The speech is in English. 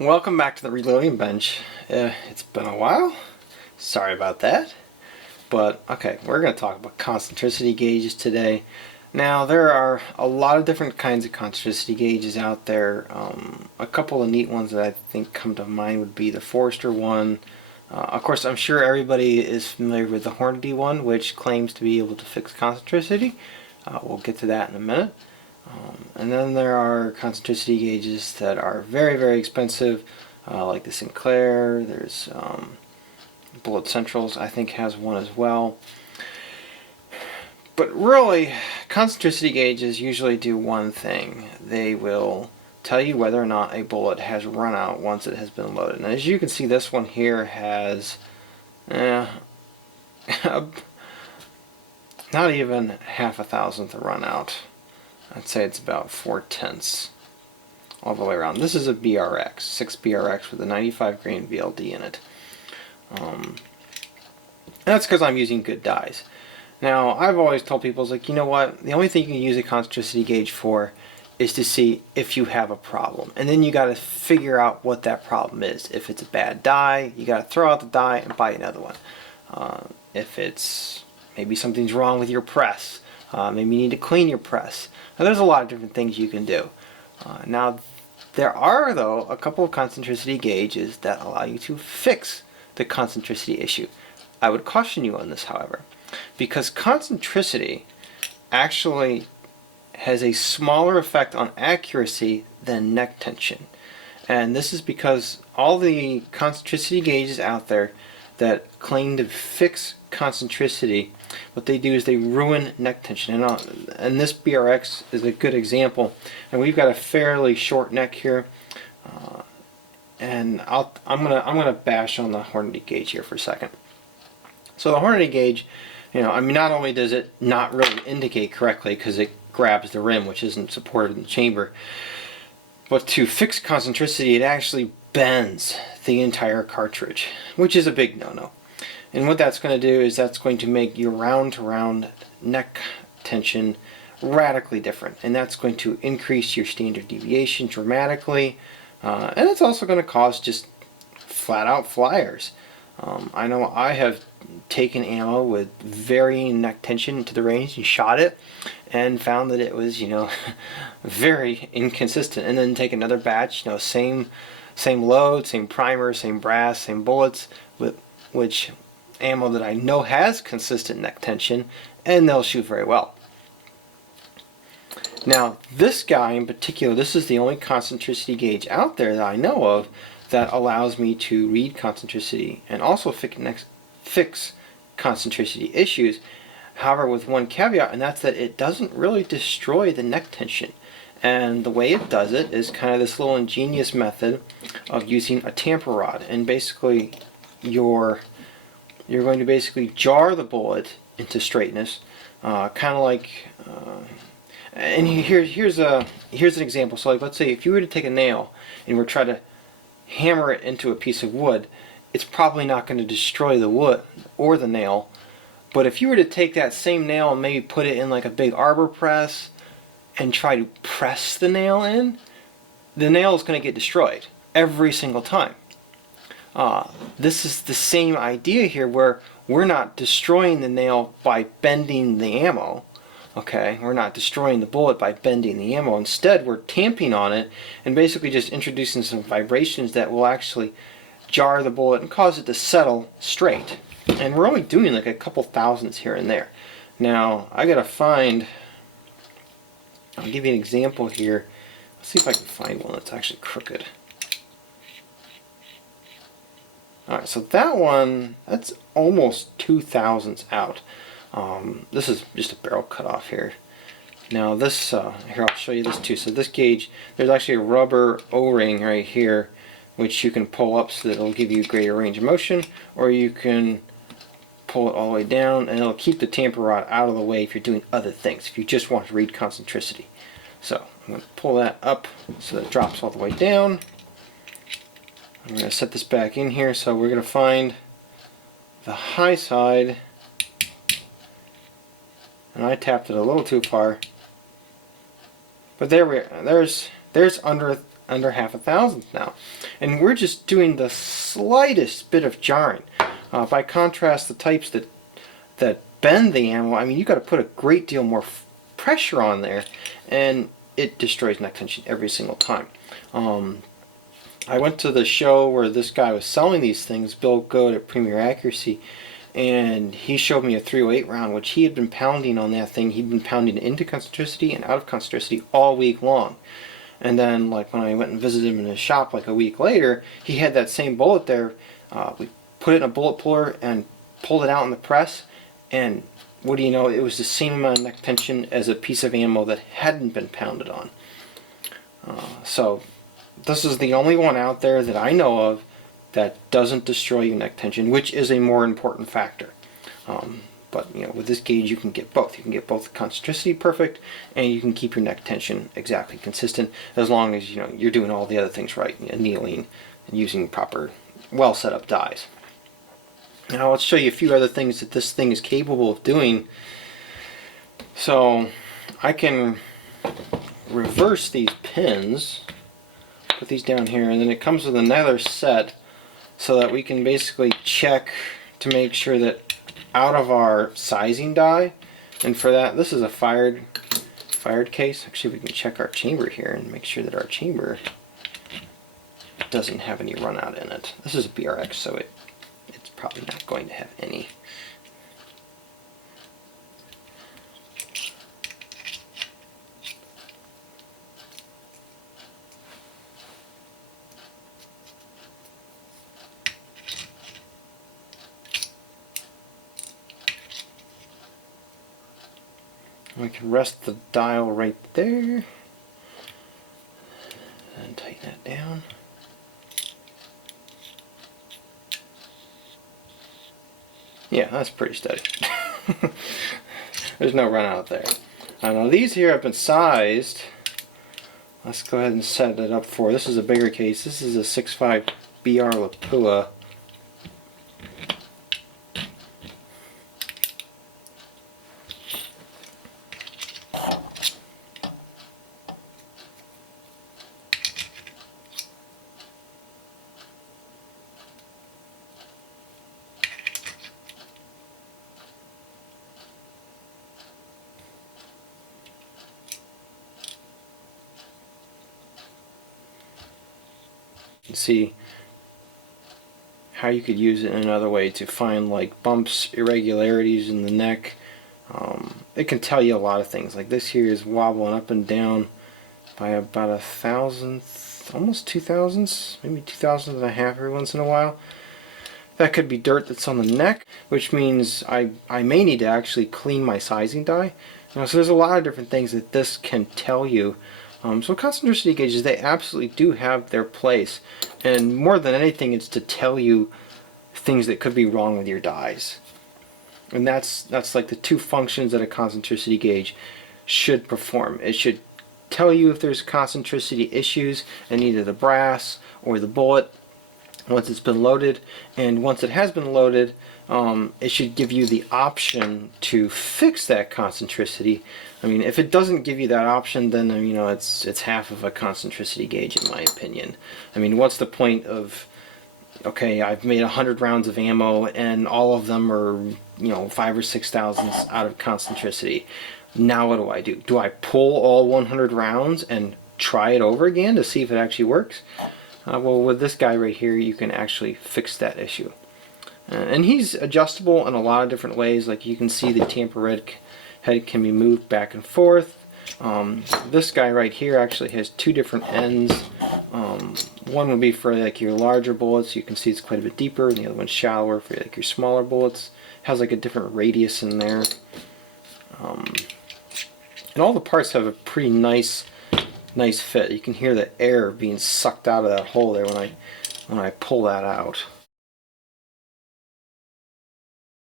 Welcome back to the reloading bench. It's been a while. Sorry about that. But okay, we're going to talk about concentricity gauges today. Now there are a lot of different kinds of concentricity gauges out there. A couple of neat ones that I think come to mind would be the Forster one. Of course, I'm sure everybody is familiar with the Hornady one, which claims to be able to fix concentricity. We'll get to that in a minute. And then there are concentricity gauges that are very, very expensive, like the Sinclair. There's Bullet Centrals, I think, has one as well. But really, concentricity gauges usually do one thing. They will tell you whether or not a bullet has run out once it has been loaded. And as you can see, this one here has not even half a thousandth run out. I'd say it's about 4/10 all the way around. This is a BRX, 6 BRX with a 95 grain VLD in it. And that's because I'm using good dies. Now, I've always told people, it's like, you know what, the only thing you can use a concentricity gauge for is to see if you have a problem. And then you got to figure out what that problem is. If it's a bad die, you got to throw out the die and buy another one. If it's maybe something's wrong with your press, maybe you need to clean your press. Now, there's a lot of different things you can do. Now, there are, though, a couple of concentricity gauges that allow you to fix the concentricity issue. I would caution you on this, however, because concentricity actually has a smaller effect on accuracy than neck tension. And this is because all the concentricity gauges out there that claim to fix concentricity, what they do is they ruin neck tension. And this BRX is a good example. And we've got a fairly short neck here. And I'm gonna bash on the Hornady gauge here for a second. So the Hornady gauge, I mean, not only does it not really indicate correctly because it grabs the rim, which isn't supported in the chamber, but to fix concentricity, it actually bends the entire cartridge, which is a big no-no. And what that's going to do is that's going to make your round-to-round neck tension radically different, and that's going to increase your standard deviation dramatically, and it's also going to cause just flat-out flyers. I know I have taken ammo with varying neck tension into the range and shot it and found that it was, very inconsistent, and then take another batch, same load, same primer, same brass, same bullets, with which ammo that I know has consistent neck tension, and they'll shoot very well. Now, this guy in particular, this is the only concentricity gauge out there that I know of that allows me to read concentricity and also fix concentricity issues. However, with one caveat, and that's that it doesn't really destroy the neck tension. And the way it does it is kind of this little ingenious method of using a tamper rod. And basically, you're going to basically jar the bullet into straightness, kind of like. And here's an example. So, like, let's say if you were to take a nail and we're trying to hammer it into a piece of wood, it's probably not going to destroy the wood or the nail. But if you were to take that same nail and maybe put it in like a big arbor press and try to press the nail in, the nail is going to get destroyed every single time. This is the same idea here, where we're not destroying the nail by bending the ammo. Okay, we're not destroying the bullet by bending the ammo. Instead, we're tamping on it and basically just introducing some vibrations that will actually jar the bullet and cause it to settle straight. And we're only doing like a couple thousandths here and there. Now, I gotta find, I'll give you an example here. Let's see if I can find one that's actually crooked. Alright, so that one, that's almost 2 thousandths out. This is just a barrel cut off here. Now this, here I'll show you this too. So this gauge, there's actually a rubber O-ring right here, which you can pull up so that it'll give you greater range of motion, or you can pull it all the way down and it'll keep the tamper rod out of the way if you're doing other things, if you just want to read concentricity. So I'm going to pull that up so that it drops all the way down. I'm going to set this back in here, so we're going to find the high side, and I tapped it a little too far, but there's under under half a thousandth now. And we're just doing the slightest bit of jarring. By contrast, the types that bend the ammo, I mean, you got to put a great deal more pressure on there, and it destroys neck tension every single time. I went to the show where this guy was selling these things, Bill Goad at Premier Accuracy, and he showed me a 308 round, which he had been pounding on that thing. He'd been pounding into concentricity and out of concentricity all week long. And then, like, when I went and visited him in his shop like a week later, he had that same bullet there. We put it in a bullet puller and pulled it out in the press, and what do you know, it was the same amount of neck tension as a piece of ammo that hadn't been pounded on. So this is the only one out there that I know of that doesn't destroy your neck tension, which is a more important factor. But you know, with this gauge you can get both. You can get both the concentricity perfect, and you can keep your neck tension exactly consistent, as long as you know you're doing all the other things right, annealing and using proper, well set up dies. Now let's show you a few other things that this thing is capable of doing. So I can reverse these pins, put these down here, and then it comes with another set so that we can basically check to make sure that out of our sizing die, and for that, this is a fired case. Actually, we can check our chamber here and make sure that our chamber doesn't have any run out in it. This is a BRX, so it's probably not going to have any. We can rest the dial right there and tighten that down. Yeah, that's pretty steady. There's no run out there. Now these here have been sized. Let's go ahead and set it up for, this is a bigger case. This is a 6.5 BR Lapua. See how you could use it in another way to find like bumps, irregularities in the neck. It can tell you a lot of things. Like this here is wobbling up and down by about 1,000th, almost 2,000ths, maybe 2,000th and a half every once in a while. That could be dirt that's on the neck, which means I may need to actually clean my sizing die. So there's a lot of different things that this can tell you. So concentricity gauges, they absolutely do have their place, and more than anything, it's to tell you things that could be wrong with your dies. And that's like the two functions that a concentricity gauge should perform. It should tell you if there's concentricity issues in either the brass or the bullet once it's been loaded, and once it has been loaded, it should give you the option to fix that concentricity. I mean, if it doesn't give you that option, then you know it's half of a concentricity gauge, in my opinion. I mean, what's the point of, okay, I've made 100 rounds of ammo and all of them are, you know, 5 or 6 thousandths out of concentricity. Now what do I do? Do I pull all 100 rounds and try it over again to see if it actually works? Well, with this guy right here, you can actually fix that issue. And he's adjustable in a lot of different ways. Like you can see the tamper head can be moved back and forth. This guy right here actually has two different ends. One would be for like your larger bullets. You can see it's quite a bit deeper, and the other one's shallower for like your smaller bullets. It has like a different radius in there. And all the parts have a pretty nice fit. You can hear the air being sucked out of that hole there when I pull that out.